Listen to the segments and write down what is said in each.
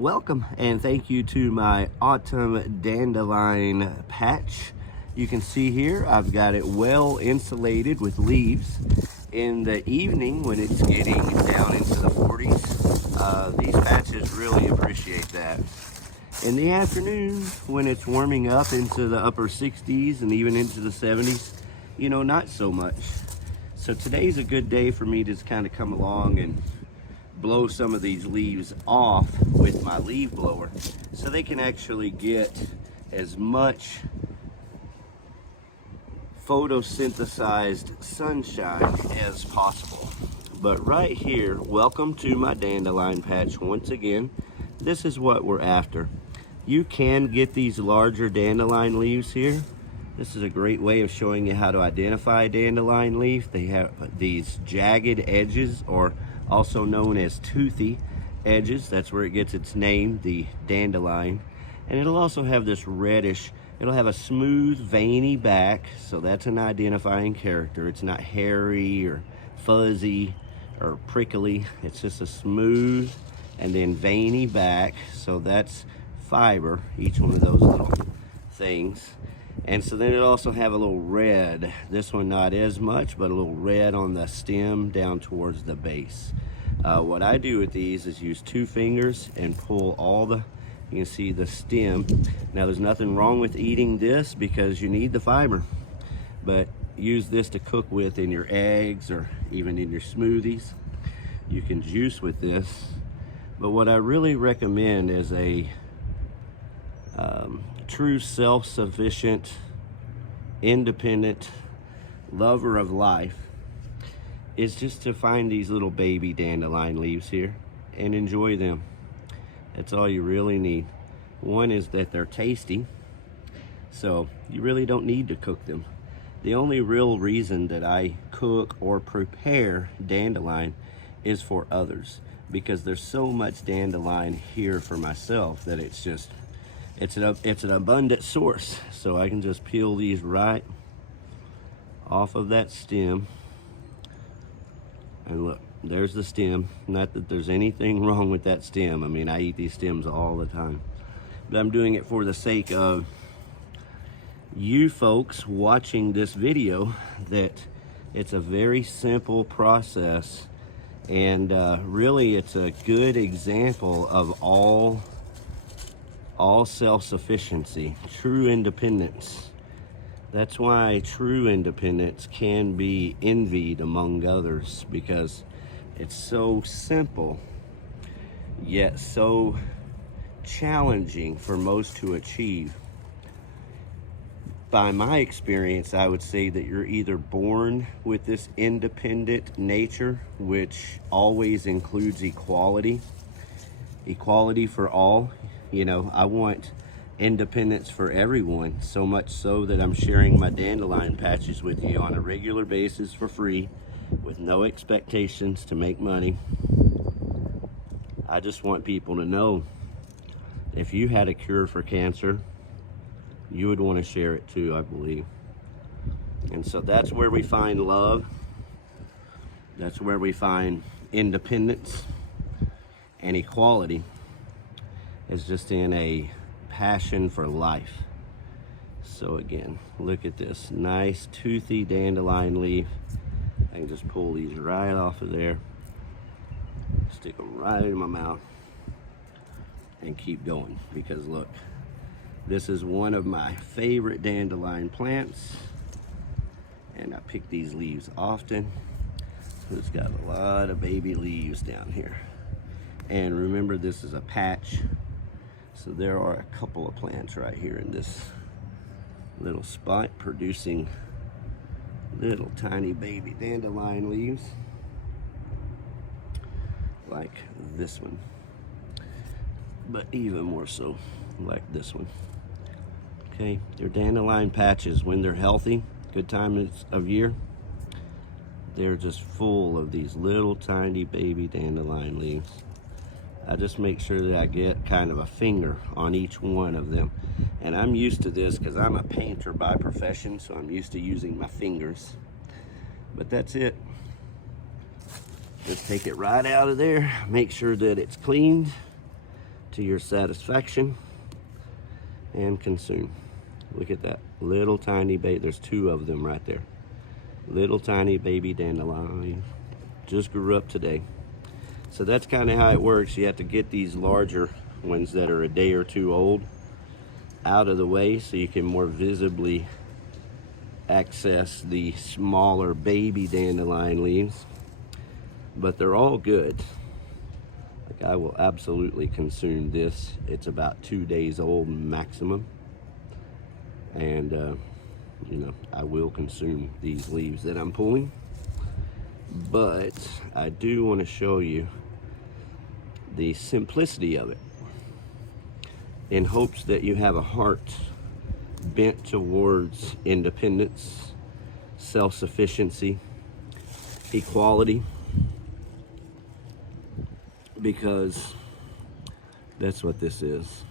Welcome and thank you to my autumn dandelion patch. You can see here I've got it well insulated with leaves. In the evening when it's getting down into the 40s, these patches really appreciate that. In the afternoon when it's warming up into the upper 60s and even into the 70s, you know, not so much. So today's a good day for me to just kind of come along and blow some of these leaves off with my leaf blower so they can actually get as much photosynthesized sunshine as possible. But right here, welcome to my dandelion patch once again. This is what we're after. You can get these larger dandelion leaves here. This is a great way of showing you how to identify a dandelion leaf. They have these jagged edges, or also known as toothy edges. That's where it gets its name, the dandelion. And it'll also have this reddish, it'll have a smooth, veiny back, so that's an identifying character. It's not hairy or fuzzy or prickly. It's just a smooth and then veiny back, so that's fiber, each one of those little things. And so then it'll also have a little red. This one not as much, but a little red on the stem down towards the base. What I do with these is use 2 fingers and pull all the, you can see the stem. Now there's nothing wrong with eating this because you need the fiber, but use this to cook with in your eggs or even in your smoothies. You can juice with this, but what I really recommend is a true self-sufficient, independent lover of life is just to find these little baby dandelion leaves here and enjoy them. That's all you really need. One is that they're tasty, so you really don't need to cook them. The only real reason that I cook or prepare dandelion is for others, because there's so much dandelion here for myself that it's just, it's an abundant source. So I can just peel these right off of that stem. And look, there's the stem. Not that there's anything wrong with that stem. I mean, I eat these stems all the time. But I'm doing it for the sake of you folks watching this video, that it's a very simple process. And really, it's a good example of all self-sufficiency, true independence. That's why true independence can be envied among others, because it's so simple, yet so challenging for most to achieve. By my experience, I would say that you're either born with this independent nature, which always includes equality for all. You know, I want independence for everyone, so much so that I'm sharing my dandelion patches with you on a regular basis for free, with no expectations to make money. I just want people to know, if you had a cure for cancer, you would want to share it too, I believe. And so that's where we find love. That's where we find independence and equality, is just in a passion for life. So again, look at this nice toothy dandelion leaf. I can just pull these right off of there, stick them right in my mouth, and keep going. Because look, this is one of my favorite dandelion plants, and I pick these leaves often. It's got a lot of baby leaves down here. And remember, this is a patch, so there are a couple of plants right here in this little spot producing little tiny baby dandelion leaves, like this one, but even more so like this one. Okay, they're dandelion patches. When they're healthy, good time of year, they're just full of these little tiny baby dandelion leaves. I just make sure that I get kind of a finger on each one of them. And I'm used to this because I'm a painter by profession, so I'm used to using my fingers. But that's it. Just take it right out of there, make sure that it's cleaned, to your satisfaction and consume. Look at that little tiny baby. There's 2 of them right there. Little tiny baby dandelion. Just grew up today. So that's kind of how it works. You have to get these larger ones that are a day or 2 old out of the way so you can more visibly access the smaller baby dandelion leaves. But they're all good. Like, I will absolutely consume this. It's about 2 days old maximum. And you know, I will consume these leaves that I'm pulling. But I do want to show you the simplicity of it, in hopes that you have a heart bent towards independence, self-sufficiency, equality, because that's what this is.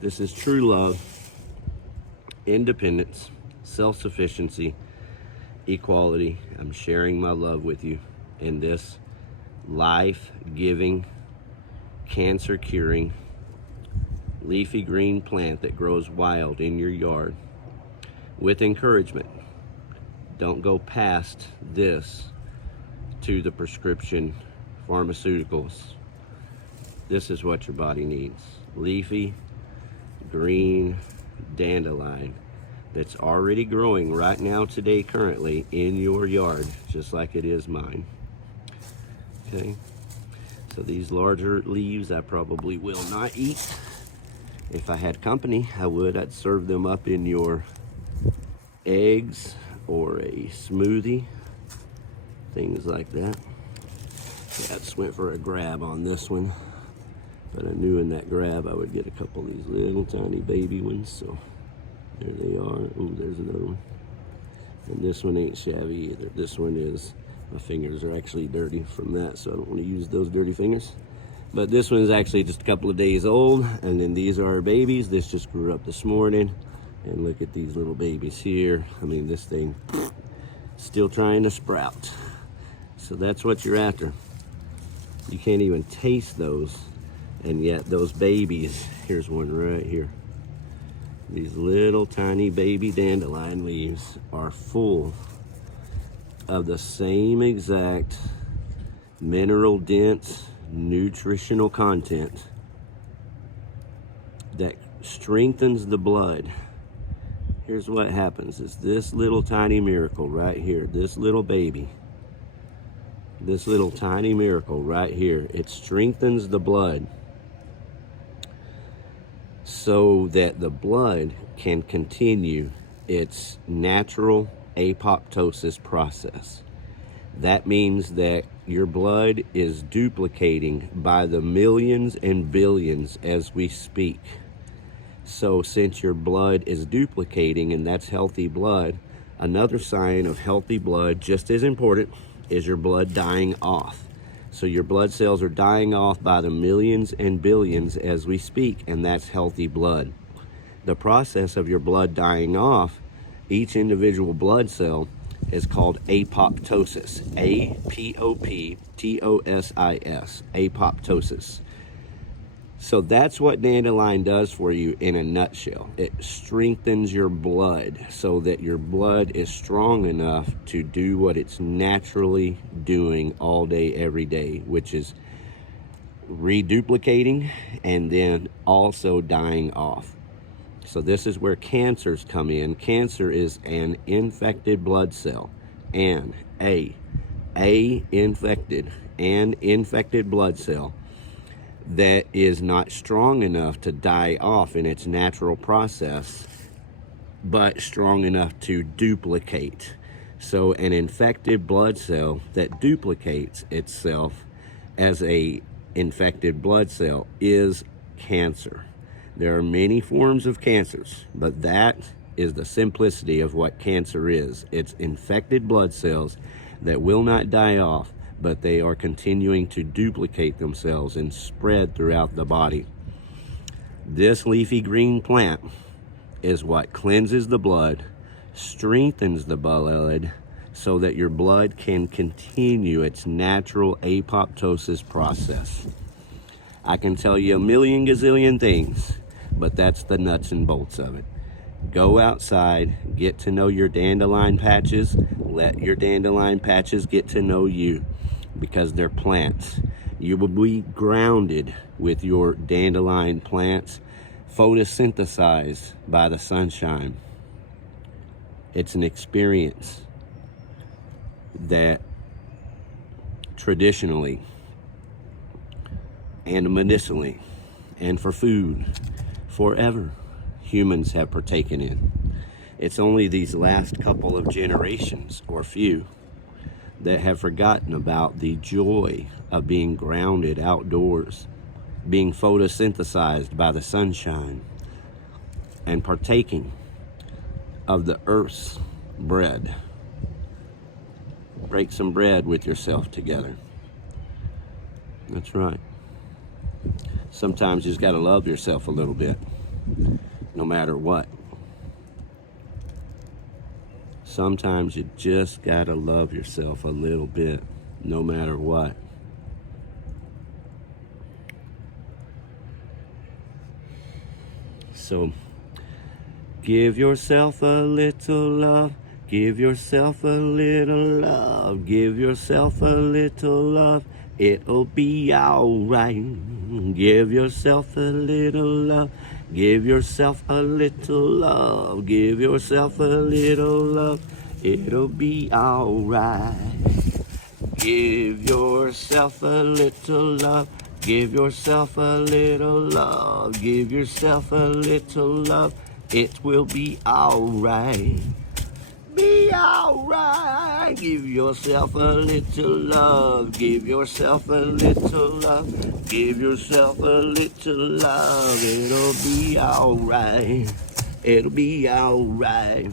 This is true love, independence, self-sufficiency, equality. I'm sharing my love with you in this life-giving, cancer-curing, leafy green plant that grows wild in your yard with encouragement. Don't go past this to the prescription pharmaceuticals. This is what your body needs. Leafy green dandelion that's already growing right now today currently in your yard, just like it is mine. Okay, so these larger leaves I probably will not eat. If I had company, I would. I'd serve them up in your eggs or a smoothie, things like that. Yeah, I just went for a grab on this one, but I knew in that grab I would get a couple of these little tiny baby ones, so there they are. Oh, there's another one. And this one ain't shabby either. This one is, my fingers are actually dirty from that, so I don't want to use those dirty fingers. But this one is actually just a couple of days old, and then these are our babies. This just grew up this morning, and look at these little babies here. I mean, this thing still trying to sprout. So that's what you're after. You can't even taste those, and yet those babies, here's one right here. These little tiny baby dandelion leaves are full of the same exact mineral dense nutritional content that strengthens the blood. Here's what happens is this little tiny miracle right here, this little baby, this little tiny miracle right here, it strengthens the blood so that the blood can continue its natural apoptosis process. That means that your blood is duplicating by the millions and billions as we speak. So since your blood is duplicating, and that's healthy blood, another sign of healthy blood, just as important, is your blood dying off. So your blood cells are dying off by the millions and billions as we speak, and that's healthy blood. The process of your blood dying off, each individual blood cell, is called apoptosis. A-P-O-P-T-O-S-I-S. Apoptosis. So that's what dandelion does for you in a nutshell. It strengthens your blood so that your blood is strong enough to do what it's naturally doing all day, every day, which is reduplicating and then also dying off. So this is where cancers come in. Cancer is an infected blood cell. Infected blood cell that is not strong enough to die off in its natural process, but strong enough to duplicate. So an infected blood cell that duplicates itself as a infected blood cell is cancer. There are many forms of cancers, but that is the simplicity of what cancer is. It's infected blood cells that will not die off, but they are continuing to duplicate themselves and spread throughout the body. This leafy green plant is what cleanses the blood, strengthens the blood, so that your blood can continue its natural apoptosis process. I can tell you a million gazillion things, but that's the nuts and bolts of it. Go outside, get to know your dandelion patches, let your dandelion patches get to know you, because they're plants. You will be grounded with your dandelion plants, photosynthesized by the sunshine. It's an experience that traditionally and medicinally and for food forever humans have partaken in. It's only these last couple of generations or few that have forgotten about the joy of being grounded outdoors, being photosynthesized by the sunshine, and partaking of the earth's bread. Break some bread with yourself together. That's right. Sometimes you just got to love yourself a little bit, no matter what. Sometimes you just got to love yourself a little bit, no matter what. So, give yourself a little love. Give yourself a little love. Give yourself a little love. It'll be alright. Give yourself a little love. Give yourself a little love. Give yourself a little love. It'll be alright. Give yourself a little love. Give yourself a little love. Give yourself a little love. It will be alright. Be alright. Give yourself a little love. Give yourself a little love. Give yourself a little love. It'll be alright. It'll be alright.